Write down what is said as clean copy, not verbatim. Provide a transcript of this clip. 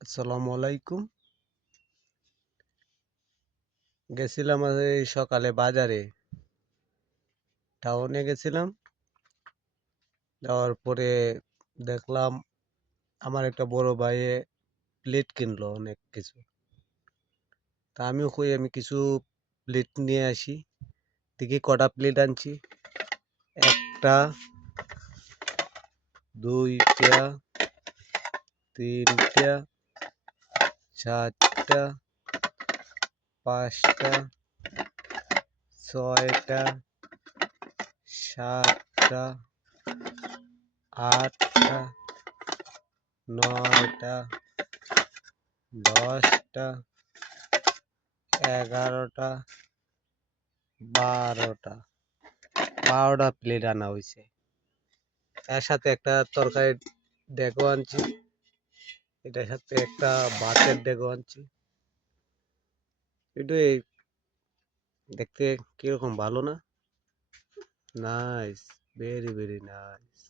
আসসালামু আলাইকুম। গেছিলাম এই সকালে বাজারে, টাউনে গেছিলাম। যাওয়ার পরে দেখলাম আমার একটা বড় ভাইয়ে প্লেট কিনলো অনেক কিছু। তা আমিও কই আমি কিছু প্লেট নিয়ে আসি। দেখি কটা প্লেট আনছি। একটা, দুইটা, তিনটা, চারটা, পাঁচটা, ছয়টা, সাতটা, আটটা, নয়টা, 10টা, 11টা, 12টা। 12টা প্লেট আনা হয়েছে। এর সাথে একটা তরকারির ডেকো আনছি। এটার সাথে একটা ভাতের ডেকো আনছি। এটাই দেখতে কিরকম, ভালো না? Nice, very very nice.